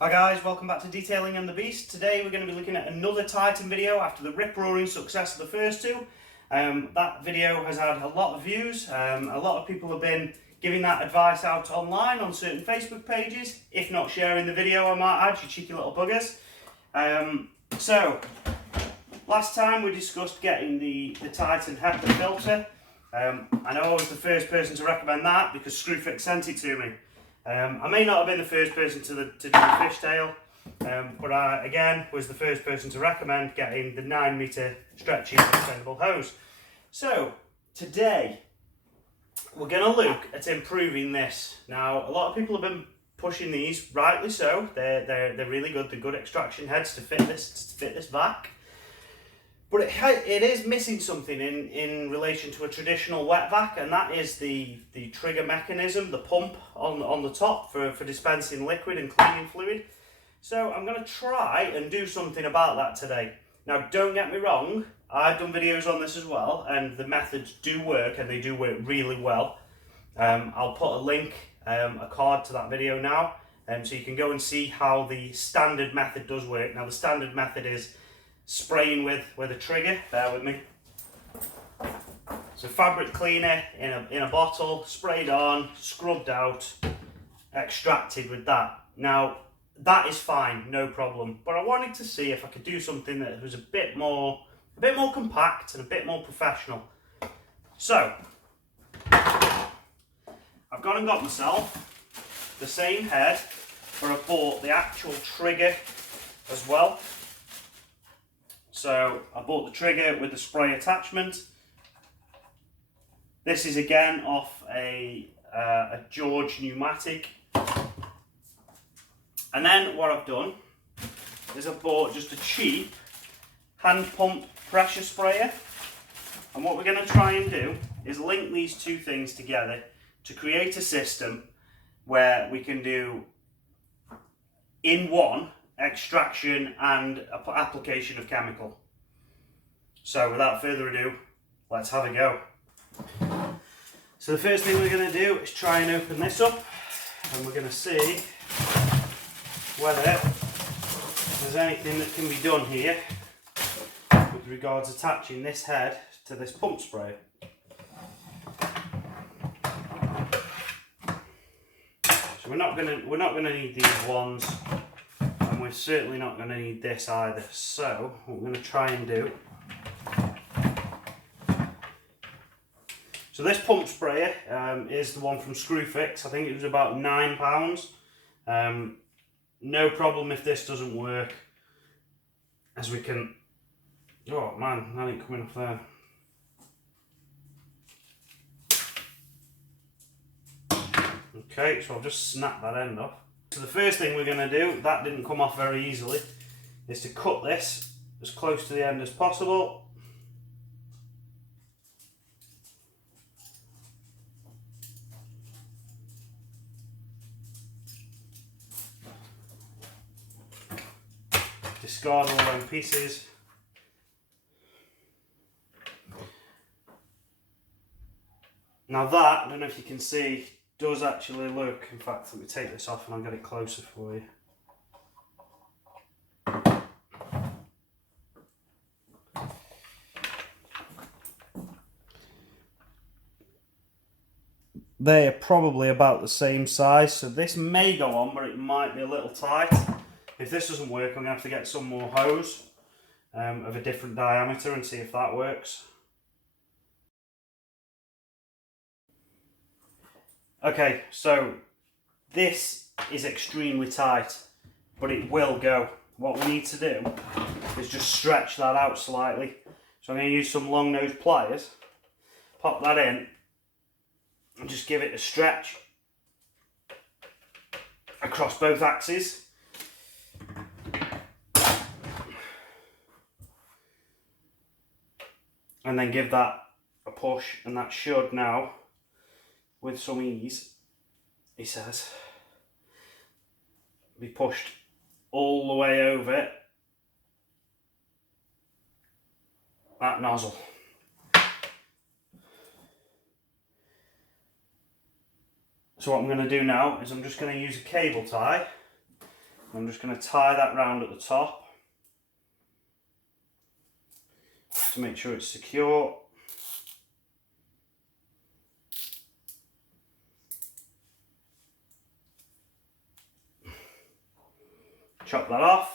Hi guys, welcome back to Detailing and the Beast. Today we're going to be looking at another Titan video after the rip-roaring success of the first two. That video has had a lot of views. A lot of people have been giving that advice out online on certain Facebook pages, if not sharing the video, I might add, you cheeky little buggers. So, last time we discussed getting the Titan HEPA filter. I know I was the first person to recommend that because Screwfix sent it to me. I may not have been the first person to do the Fishtail, but I, again, was the first person to recommend getting the 9-metre stretchy extendable hose. So, today, we're going to look at improving this. Now, a lot of people have been pushing these, rightly so. They're really good. They're good extraction heads to fit this vac. But it is missing something in relation to a traditional wet vac, and that is the trigger mechanism, the pump on the top for dispensing liquid and cleaning fluid. So I'm going to try and do something about that today. Now don't get me wrong, I've done videos on this as well, and the methods do work, and they do work really well. I'll put a link, a card to that video now, so you can go and see how the standard method does work. Now the standard method is spraying with a trigger, bear with me. So fabric cleaner in a bottle, sprayed on, scrubbed out, extracted with that. Now that is fine, no problem. But I wanted to see if I could do something that was a bit more compact and a bit more professional. So I've gone and got myself the same head, but I bought the actual trigger as well. So I bought the trigger with the spray attachment. This is again off a George pneumatic. And then what I've done is I've bought just a cheap hand pump pressure sprayer. And what we're going to try and do is link these two things together to create a system where we can do in one extraction and application of chemical. So without further ado, let's have a go. So the first thing we're going to do is try and open this up, and we're going to see whether there's anything that can be done here with regards attaching this head to this pump sprayer. So we're not going to need these ones. We're certainly not going to need this either. So what we're going to try and do. So this pump sprayer is the one from Screwfix. I think it was about £9. No problem if this doesn't work, as we can. Oh man, that ain't coming off there. Okay, so I'll just snap that end off. So the first thing we're going to do, that didn't come off very easily, is to cut this as close to the end as possible. Discard all them pieces. Now that, I don't know if you can see, does actually look, in fact let me take this off and I'll get it closer for you. They are probably about the same size, so this may go on, but it might be a little tight. If this doesn't work, I'm going to have to get some more hose of a different diameter and see if that works. Okay, so this is extremely tight, but it will go. What we need to do is just stretch that out slightly. So I'm going to use some long nose pliers, pop that in, and just give it a stretch across both axes. And then give that a push, and that should now, with some ease, he says, be pushed all the way over that nozzle. So what I'm going to do now is I'm just going to use a cable tie I'm just going to tie that round at the top to make sure it's secure. Chop that off.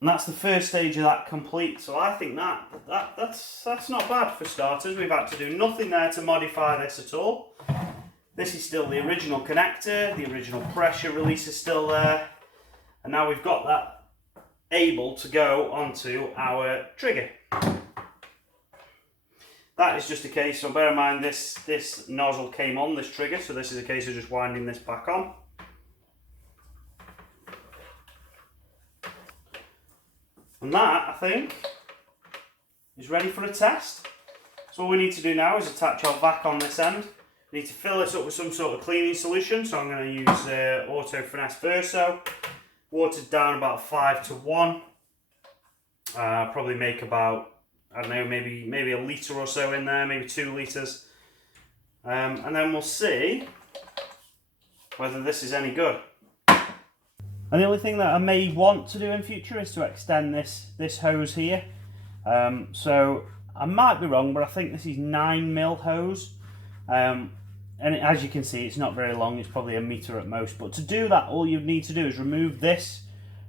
And that's the first stage of that complete. So I think that's not bad for starters. We've had to do nothing there to modify this at all. This is still the original connector, the original pressure release is still there. And now we've got that able to go onto our trigger. That is just a case, so bear in mind this nozzle came on this trigger, so this is a case of just winding this back on. And that, I think, is ready for a test. So all we need to do now is attach our vac on this end. We need to fill this up with some sort of cleaning solution, so I'm going to use Auto Finesse Verso. Watered down about 5 to 1. Probably make about, I don't know, maybe a litre or so in there, maybe 2 litres. And then we'll see whether this is any good. And the only thing that I may want to do in future is to extend this hose here. So I might be wrong, but I think this is 9mm hose. And as you can see, it's not very long, it's probably a metre at most. But to do that, all you need to do is remove this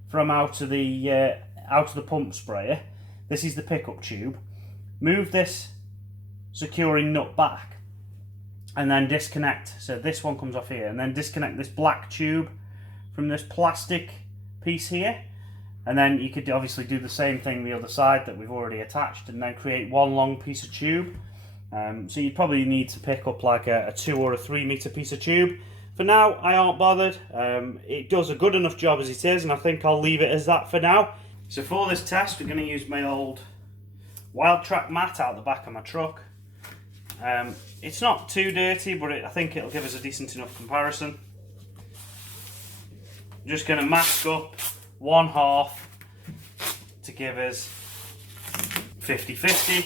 from out of the pump sprayer. This is the pickup tube. Move this securing nut back and then disconnect. So this one comes off here, and then disconnect this black tube from this plastic piece here, and then you could obviously do the same thing the other side that we've already attached, and then create one long piece of tube. So you probably need to pick up like a 2 or a 3 metre piece of tube. For now, I aren't bothered. It does a good enough job as it is, and I think I'll leave it as that for now. So for this test, we're going to use my old Wild Track mat out the back of my truck. It's not too dirty, but I think it'll give us a decent enough comparison. I'm just going to mask up 1/2 to give us 50-50.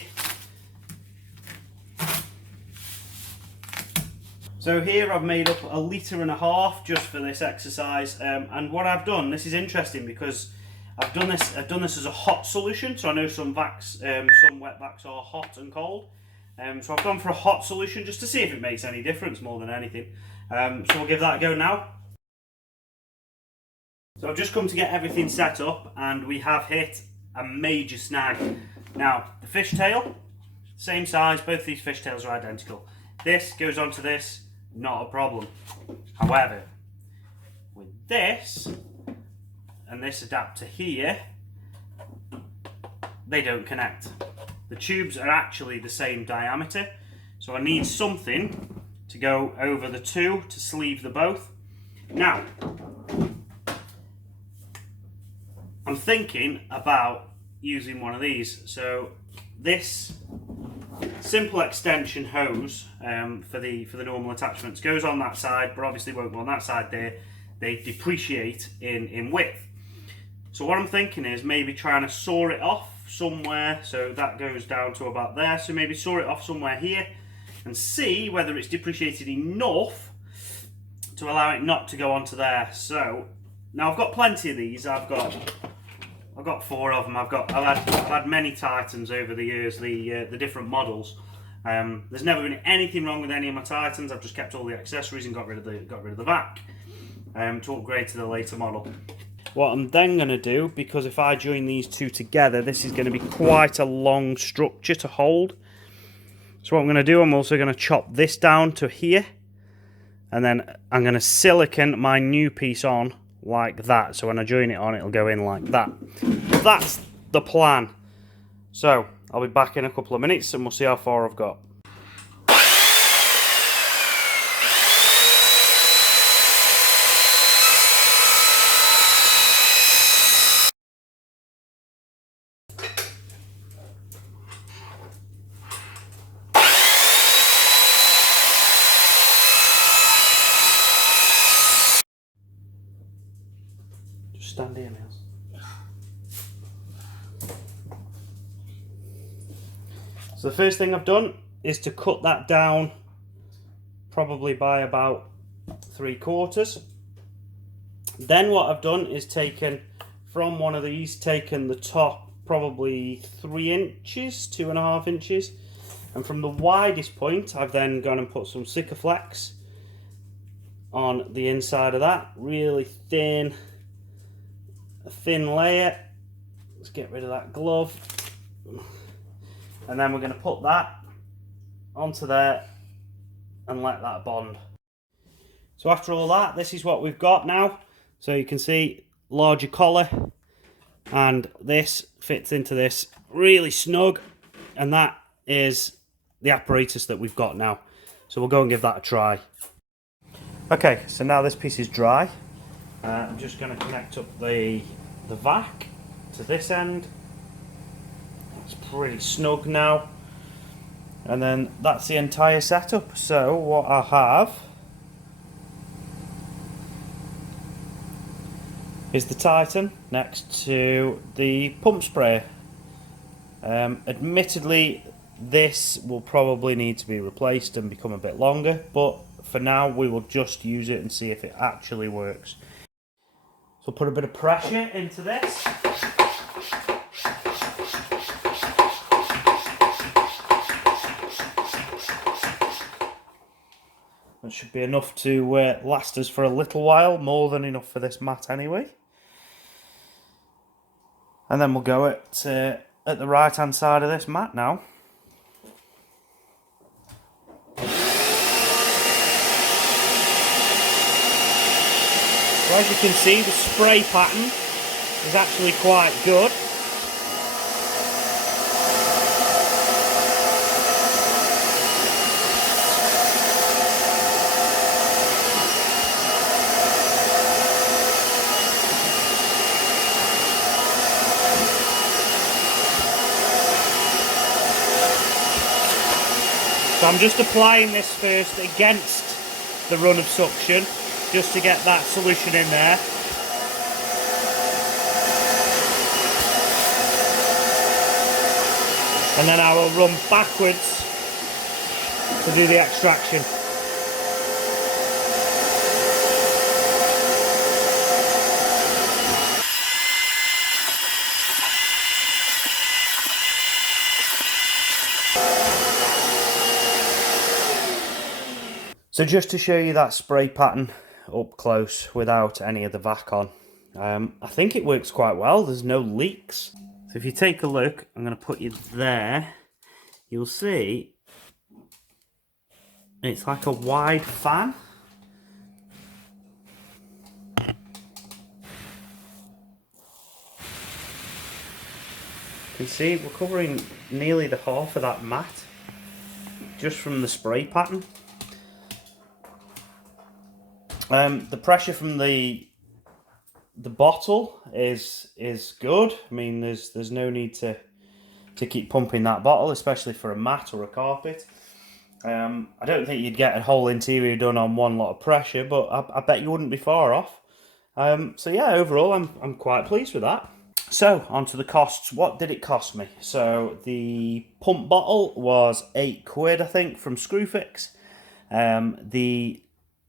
So here I've made up 1.5 litres just for this exercise, and what I've done, this is interesting because I've done this as a hot solution. So I know some vacs, some wet vacs are hot and cold. So I've gone for a hot solution just to see if it makes any difference more than anything. So we'll give that a go now. So I've just come to get everything set up, and we have hit a major snag. Now the fishtail, same size, both these fishtails are identical. This goes onto this, not a problem. However, with this and this adapter here, they don't connect. The tubes are actually the same diameter, so I need something to go over the two to sleeve the both. Now, I'm thinking about using one of these. So this simple extension hose for the normal attachments goes on that side, but obviously won't go on that side there. They depreciate in width. So what I'm thinking is maybe trying to saw it off somewhere, so that goes down to about there. So maybe saw it off somewhere here and see whether it's depreciated enough to allow it not to go onto there. So now I've got plenty of these. I've got 4 of them. I've had many Titans over the years, the different models. There's never been anything wrong with any of my Titans. I've just kept all the accessories and got rid of the vac to upgrade to the later model. What I'm then going to do, because if I join these two together, this is going to be quite a long structure to hold. So what I'm going to do, I'm also going to chop this down to here, and then I'm going to silicone my new piece on like that. So when I join it on, it'll go in like that. That's the plan. So I'll be back in a couple of minutes and we'll see how far I've got. stand here, Niels. So the first thing I've done is to cut that down probably by about 3/4. Then what I've done is taken from one of these, taken the top probably 3 inches, 2.5 inches, and from the widest point I've then gone and put some Screwfix on the inside of that, really thin, a thin layer. Let's get rid of that glove. And then we're going to put that onto there and let that bond. So after all that, this is what we've got now. So you can see larger collar, and this fits into this really snug, and that is the apparatus that we've got now. So we'll go and give that a try. Okay, so now this piece is dry. I'm just going to connect up the vac to this end. It's pretty snug now, and then that's the entire setup. So what I have is the Titan next to the pump sprayer. Admittedly, this will probably need to be replaced and become a bit longer, but for now we will just use it and see if it actually works. So put a bit of pressure into this. That should be enough to last us for a little while, more than enough for this mat anyway. And then we'll go at the right hand side of this mat now. So as you can see, the spray pattern is actually quite good. So I'm just applying this first against the run of suction, just to get that solution in there. And then I will run backwards to do the extraction. So just to show you that spray pattern up close without any of the vac on, I think it works quite well. There's no leaks. So if you take a look, I'm going to put you there, you'll see it's like a wide fan. You can see we're covering nearly the half of that mat just from the spray pattern. The pressure from the bottle is good. I mean, there's no need to keep pumping that bottle, especially for a mat or a carpet. I don't think you'd get a whole interior done on one lot of pressure, but I bet you wouldn't be far off. So yeah, overall, I'm quite pleased with that. So onto the costs. What did it cost me? So the pump bottle was £8, I think, from Screwfix. The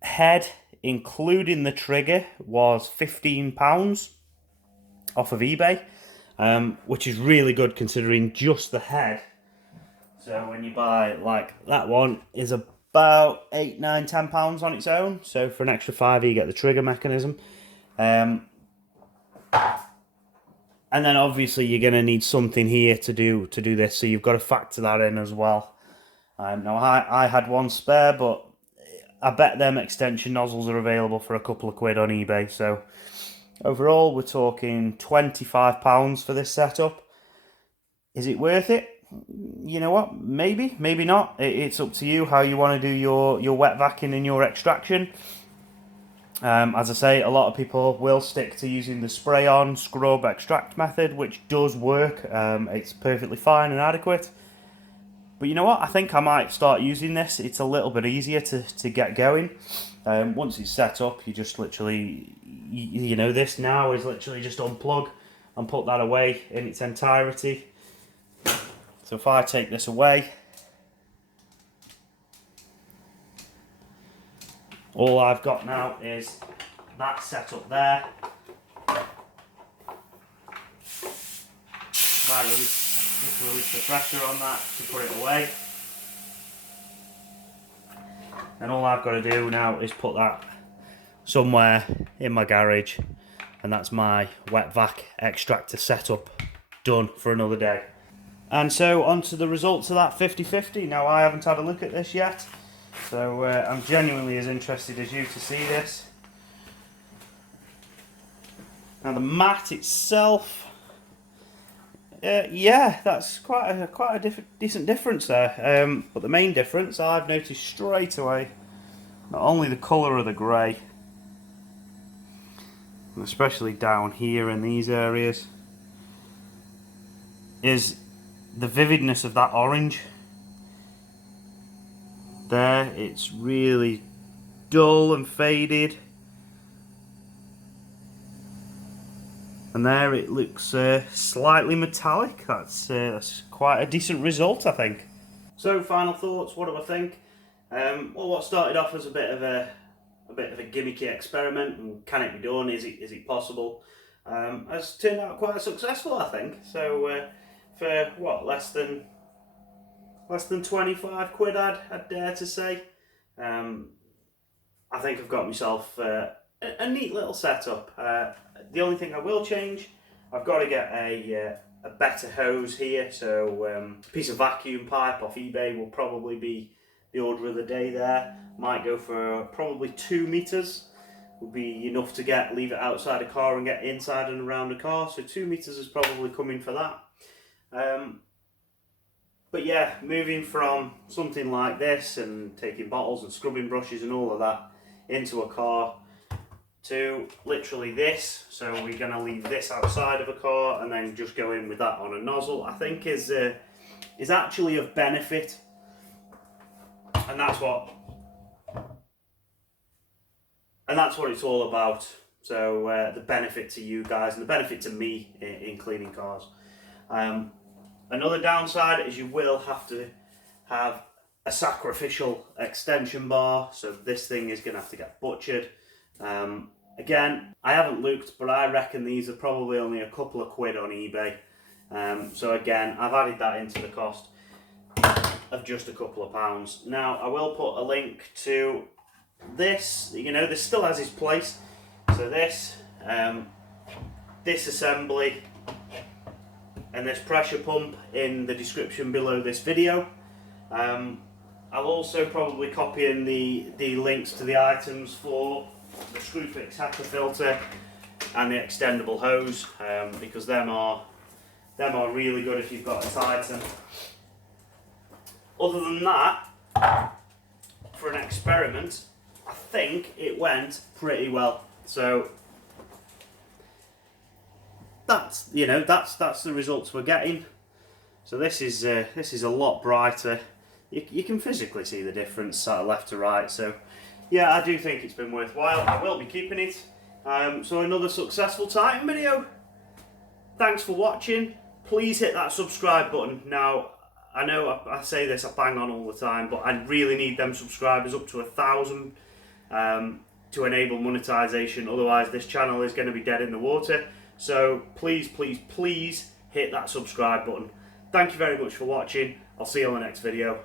head, including the trigger, was £15 off of eBay, which is really good considering just the head. So when you buy, like, that one is about £8, £9, £10 on its own. So for an extra £5 you get the trigger mechanism. And then obviously you're going to need something here to do this, so you've got to factor that in as well. Now I had one spare, but I bet them extension nozzles are available for a couple of quid on eBay. So overall, we're talking £25 for this setup. Is it worth it? You know what? Maybe, maybe not. It's up to you how you want to do your wet vacuuming and your extraction. As I say, a lot of people will stick to using the spray on, scrub, extract method, which does work. It's perfectly fine and adequate. But you know what? I think I might start using this. It's a little bit easier to get going. Once it's set up, you just literally, you know, this now is literally just unplug and put that away in its entirety. So if I take this away, all I've got now is that set up there. If I release the pressure on that to put it away. And all I've got to do now is put that somewhere in my garage, and that's my wet vac extractor setup done for another day. And so on to the results of that 50/50. Now I haven't had a look at this yet, so I'm genuinely as interested as you to see this. Now the mat itself, yeah, that's quite a decent difference there. But the main difference I've noticed straight away, not only the colour of the grey, and especially down here in these areas, is the vividness of that orange. There, it's really dull and faded. And there it looks slightly metallic. That's quite a decent result, I think. So, final thoughts. What do I think? Well, what started off as a bit of a gimmicky experiment, and can it be done? Is it possible? Has turned out quite successful, I think. So, for what, less than 25 quid, I'd dare to say. I think I've got myself a neat little setup. The only thing I will change, I've got to get a better hose here. So a piece of vacuum pipe off eBay will probably be the order of the day there. Might go for probably 2 meters. Would be enough to leave it outside a car and get inside and around a car. So 2 meters is probably coming for that. But yeah, moving from something like this and taking bottles and scrubbing brushes and all of that into a car to literally this, so we're going to leave this outside of a car and then just go in with that on a nozzle, I think is actually of benefit, and that's what it's all about. So the benefit to you guys and the benefit to me in cleaning cars. Another downside is you will have to have a sacrificial extension bar, so this thing is going to have to get butchered. Again, I haven't looked, but I reckon these are probably only a couple of quid on eBay. So again, I've added that into the cost of just a couple of pounds. Now, I will put a link to this. You know, this still has its place. So this assembly and this pressure pump in the description below this video. I'll also probably copy in the links to the items for the Screwfix heparin filter and the extendable hose, because them are really good if you've got a Titan. Other than that, for an experiment, I think it went pretty well. So that's the results we're getting. So this is a lot brighter. You can physically see the difference sort of left to right. So yeah, I do think it's been worthwhile. I will be keeping it. So another successful Titan video. Thanks for watching. Please hit that subscribe button. Now, I know I say this, I bang on all the time, but I really need them subscribers up to 1,000 to enable monetization. Otherwise, this channel is going to be dead in the water. So please, please, please hit that subscribe button. Thank you very much for watching. I'll see you on the next video.